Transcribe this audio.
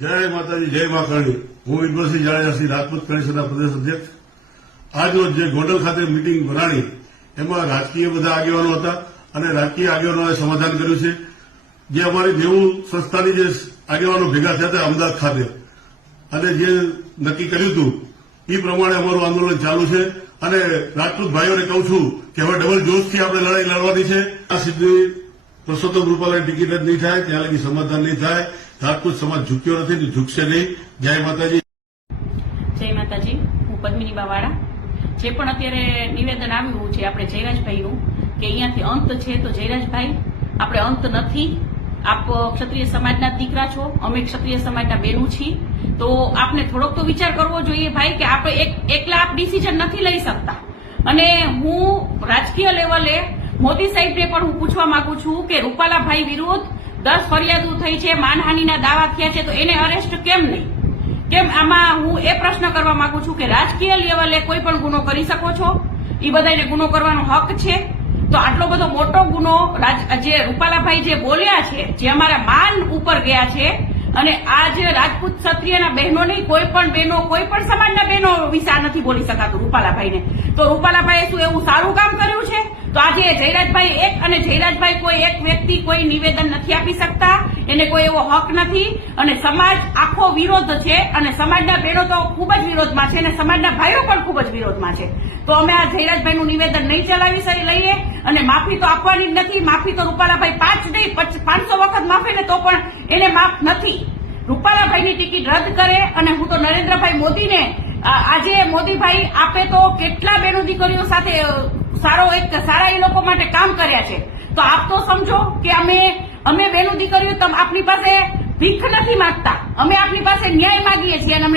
જય માતાજી, જય મા કરણી હું ઇન્દ્રસિંહ જાડેજા શ્રી રાજપૂત કમિશનના પ્રદેશ અધ્યક્ષ. આજરોજ જે ગોંડલ ખાતે મિટિંગ ભરાણી, એમાં રાજકીય બધા આગેવાનો હતા અને રાજકીય આગેવાનોએ સમાધાન કર્યું છે. જે અમારી દેવું સંસ્થાની જે આગેવાનો ભેગા થયા હતા અમદાવાદ ખાતે, અને જે નક્કી કર્યું હતું એ પ્રમાણે અમારું આંદોલન ચાલુ છે. અને રાજપૂત ભાઈઓને કહું છું કે હવે ડબલ જોશથી આપણે લડાઈ લડવાની છે. આ સિદ્ધિ પરસોત્તમ રૂપાલાની ટિકિટ જ નહીં થાય, ત્યાં લગી સમાધાન નહીં થાય. રાજકોટ સમાજ ઝૂક્યો નથી ઝૂકશે નહીં. જય માતાજી. જય માતાજી. હું પદ્મિની બાવાળા જે પણ અત્યારે નિવેદન આવ્યું છે આપણે જયરાજભાઈનું, કે અહીંયાથી અંત છે તો જયરાજભાઈ, આપણે અંત નથી. આપ ક્ષત્રિય સમાજના દીકરા છો, અમે ક્ષત્રિય સમાજના બેનું છીએ. તો આપને થોડોક તો વિચાર કરવો જોઈએ ભાઈ, કે આપણે એક એકલા આપ ડિસિઝન નથી લઈ શકતા. અને હું રાજકીય લેવલે મોદી સાહેબને પણ હું પૂછવા માંગુ છું કે રૂપાલાભાઈ વિરુદ્ધ દસ ફરિયાદો થઈ છે, માનહાનિના દાવા થયા છે, તો એને અરેસ્ટ કેમ નહીં? કેમ આમાં હું એ પ્રશ્ન કરવા માંગુ છું કે રાજકીય લેવલે કોઈ પણ ગુનો કરી શકો છો? એ બધાને ગુનો કરવાનો હક છે? તો આટલો બધો મોટો ગુનો જે રૂપાલાભાઈ જે બોલ્યા છે, જે અમારા માન ઉપર ગયા છે અને આ જે રાજપૂત ક્ષત્રિયના બહેનો નહીં, કોઈ પણ બહેનો, કોઈ પણ સમાજના બહેનો વિશે આ નથી બોલી શકાતું રૂપાલાભાઈને. તો રૂપાલાભાઈએ શું એવું સારું કામ કર્યું છે? તો આજે જયરાજભાઈ એક અને જયરાજભાઈ કોઈ એક વ્યક્તિ કોઈ નિવેદન નથી આપી શકતા, એને કોઈ એવો હક નથી. અને સમાજ આખો વિરોધ છે અને સમાજના બહેનો તો ખૂબ જ વિરોધમાં છે અને સમાજના ભાઈઓ પણ ખૂબ જ વિરોધમાં છે. તો અમે આ જયરાજભાઈનું નિવેદન નહીં ચલાવી લઈએ અને માફી તો આપવાની જ નથી. માફી તો રૂપાલાભાઈ પાંચ નહીં, પચ- પાંચસો વખત માફી ને તો પણ એને માફ નથી. રૂપાલાભાઈની ટિકિટ રદ કરે અને હું તો નરેન્દ્રભાઈ મોદીને આજે મોદીભાઈ આપે તો કેટલા બેનો દીકરીઓ સાથે સારો એક, સારા એ લોકો માટે કામ કર્યા છે. તો આપ તો સમજો કે અમે અમે બેનો દીકરીઓ આપની પાસે ભીખ નથી માંગતા. અમે આપની પાસે ન્યાય માંગીએ છીએ અને અમને